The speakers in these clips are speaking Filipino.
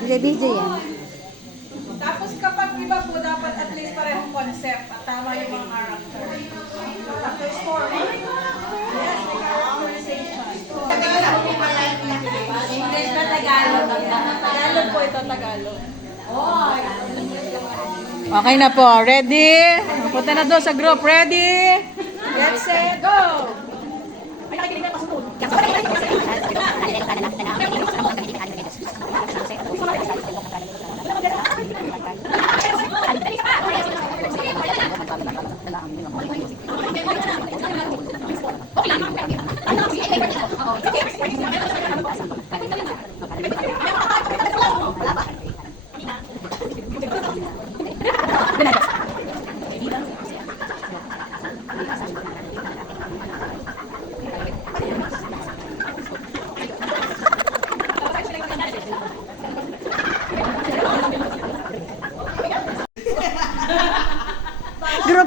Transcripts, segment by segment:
Hindi, DJ yan. Tapos kapag iba po, dapat at least parehong concept at tama yung mga character. After story. Yes, may characterization. English na Tagalog. Tagalog po ito, Tagalog. Okay na po. Ready? Punta na doon sa group. Ready? Get set, go! Group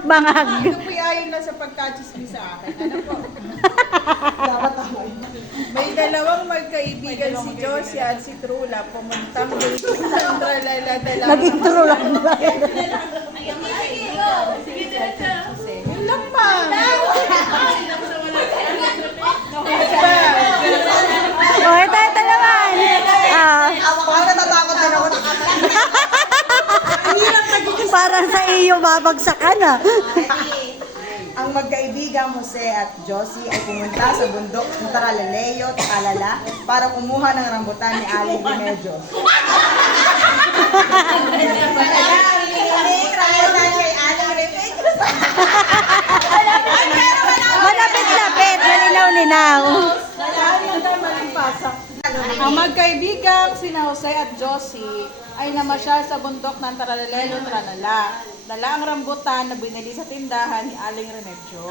bangag. Ito po ayon na sa pagkachismi sa akin. Ano po? May dalawang magkaibigan si Josie at si Trula pumuntang doon sa Tralala dalawa. Naging true lang ba? Parang sa iyo babagsak ka na. Ang magkaibigang Jose at Josie ay pumunta sa bundok ng Taralaleo, Takalala para kumuha ng rambutan ni Aling Remedyo. Malapit-lapit, malinaw-linaw. Ang magkaibigang sina Jose at Josie ay namasyal sa bundok ng Taralalelo Tranala. Dala ang rambutan na binili sa tindahan ni Aling Remedyo.